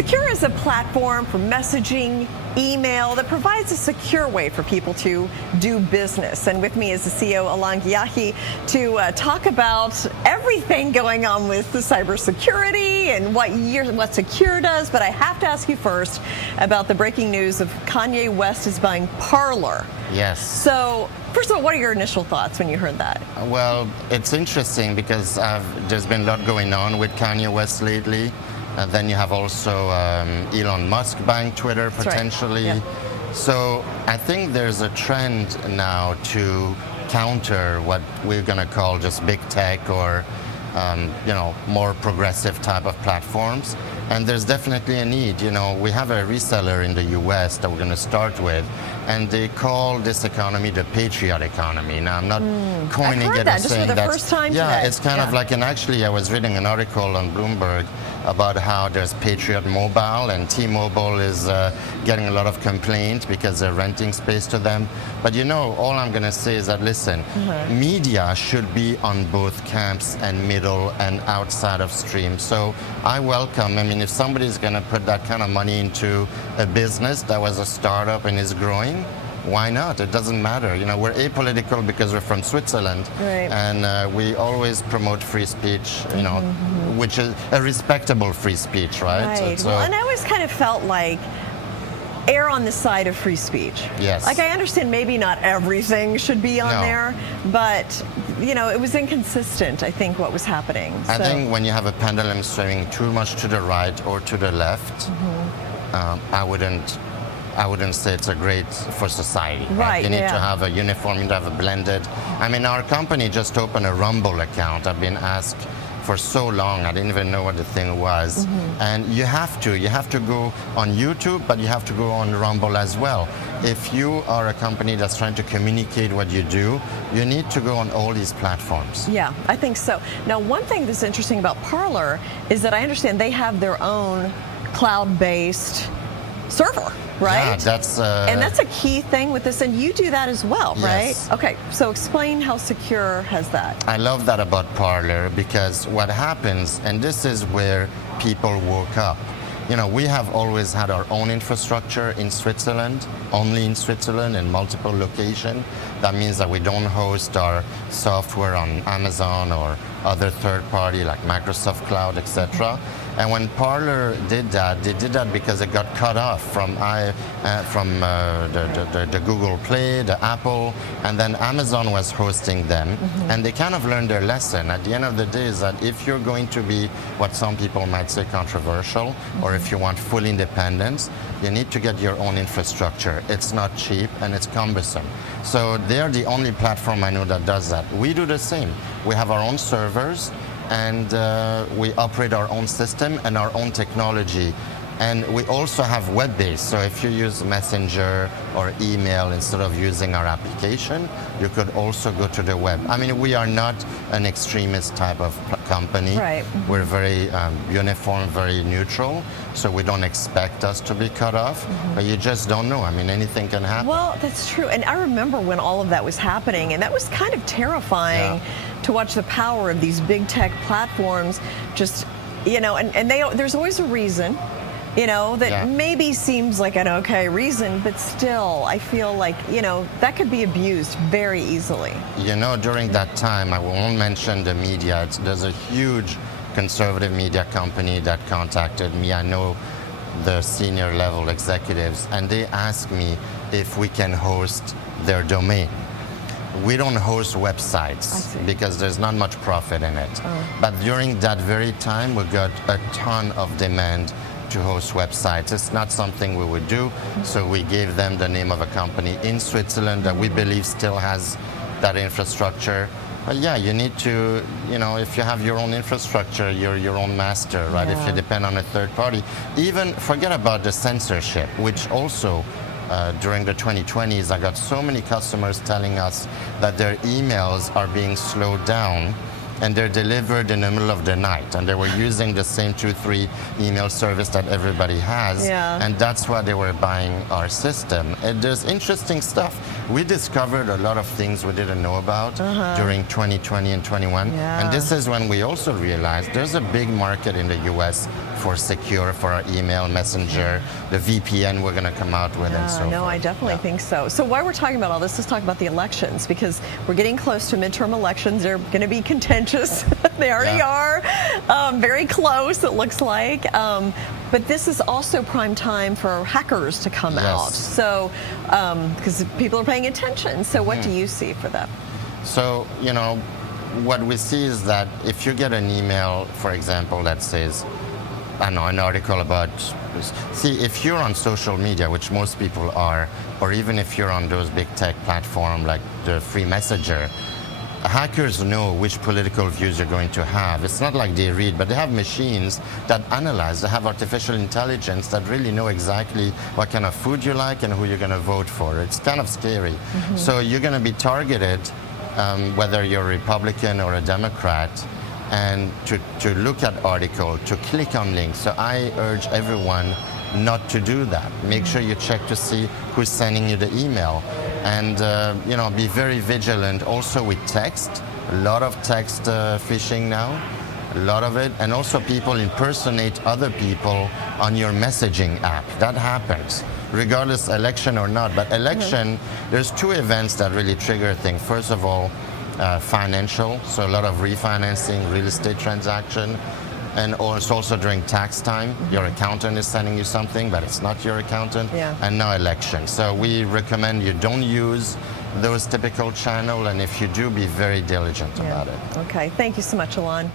Sekur is a platform for messaging, email that provides a secure way for people to do business. And with me is the CEO, Alain Ghiai, to talk about everything going on with the cybersecurity and what Sekur does. But I have to ask you first about the breaking news of Kanye West is buying Parler. Yes. So, first of all, what are your initial thoughts when you heard that? Well, it's interesting because there's been a lot going on with Kanye West lately. And then you have also Elon Musk buying Twitter potentially. Right. Yeah. So I think there's a trend now to counter what we're going to call just big tech or more progressive type of platforms. And there's definitely a need. We have a reseller in the US that we're going to start with, and they call this economy the Patriot economy. Now, I'm not coining it and saying that. Just for the first time yeah, today. it's kind of like, and actually I was reading an article on Bloomberg about how there's Patriot Mobile, and T-Mobile is getting a lot of complaints because they're renting space to them. But all I'm going to say is that, listen, media should be on both camps and middle and outside of stream. So I welcome, if somebody's going to put that kind of money into a business that was a startup and is growing, why not? It doesn't matter. We're apolitical because we're from Switzerland, right. And we always promote free speech, which is a respectable free speech, right? Right. So, well, and I always kind of felt like err on the side of free speech. Yes. Like, I understand maybe not everything should be on No. there, but, it was inconsistent, I think, what was happening. I think when you have a pendulum swinging too much to the right or to the left, I wouldn't say it's a great for society. Right, You need yeah. to have a uniform, you need to have a blended. Our company just opened a Rumble account. I've been asked for so long, I didn't even know what the thing was. And you have to go on YouTube, but you have to go on Rumble as well. If you are a company that's trying to communicate what you do, you need to go on all these platforms. Yeah, I think so. Now, one thing that's interesting about Parler is that I understand they have their own cloud-based server, right? Yeah, and that's a key thing with this, and you do that as well, yes. right? Okay, so explain how Sekur has that. I love that about Parler, because what happens, and this is where people woke up. We have always had our own infrastructure in Switzerland, only in Switzerland, in multiple locations. That means that we don't host our software on Amazon or other third party like Microsoft Cloud, etc. And when Parler did that, they did that because it got cut off from the Google Play, the Apple, and then Amazon was hosting them. And they kind of learned their lesson. At the end of the day, is that if you're going to be what some people might say controversial, or if you want full independence, you need to get your own infrastructure. It's not cheap and it's cumbersome. So they are the only platform I know that does that. We do the same. We have our own servers, and we operate our own system and our own technology. And we also have web-based, so if you use Messenger or email instead of using our application, you could also go to the web. We are not an extremist type of company. Right. We're very uniform, very neutral, so we don't expect us to be cut off, but you just don't know. anything can happen. Well, that's true. And I remember when all of that was happening, and that was kind of terrifying to watch the power of these big tech platforms just, and there's always a reason. That maybe seems like an okay reason, but still, I feel like, that could be abused very easily. During that time, I won't mention the media. There's a huge conservative media company that contacted me. I know the senior level executives, and they asked me if we can host their domain. We don't host websites because there's not much profit in it. But during that very time, we got a ton of demand to host websites. It's not something we would do, so we gave them the name of a company in Switzerland that we believe still has that infrastructure. But yeah, you need to, if you have your own infrastructure, you're your own master, right? Yeah. If you depend on a third party. Even forget about the censorship, which also during the 2020s, I got so many customers telling us that their emails are being slowed down and they're delivered in the middle of the night, and they were using the same 2-3 email service that everybody has, and that's why they were buying our system. And there's interesting stuff. We discovered a lot of things we didn't know about during 2020 and 21, and this is when we also realized there's a big market in the US for Sekur, for our email, messenger, the VPN we're going to come out with, and so forth. No, I definitely think so. So while we're talking about all this, let's talk about the elections, because we're getting close to midterm elections. They're going to be contentious. They already are. Very close, it looks like. But this is also prime time for hackers to come out. So, because people are paying attention. So what do you see for that? So, you know, what we see is that if you get an email, for example, that says, I don't know, an article about, see, if you're on social media, which most people are, or even if you're on those big tech platforms like the free messenger, hackers know which political views you're going to have. It's not like they read, but they have machines that analyze. They have artificial intelligence that really know exactly what kind of food you like and who you're going to vote for. It's kind of scary. So you're going to be targeted, whether you're a Republican or a Democrat, and to look at articles, to click on links. So I urge everyone not to do that. Make sure you check to see who's sending you the email. And you know, be very vigilant also with text. A lot of text phishing now, a lot of it. And also people impersonate other people on your messaging app. That happens, regardless election or not. But election, there's two events that really trigger things. First of all, financial, so a lot of refinancing, real estate transaction. And it's also during tax time. Your accountant is sending you something, but it's not your accountant. And now election. So we recommend you don't use those typical channels, and if you do, be very diligent about it. Okay, thank you so much, Alain.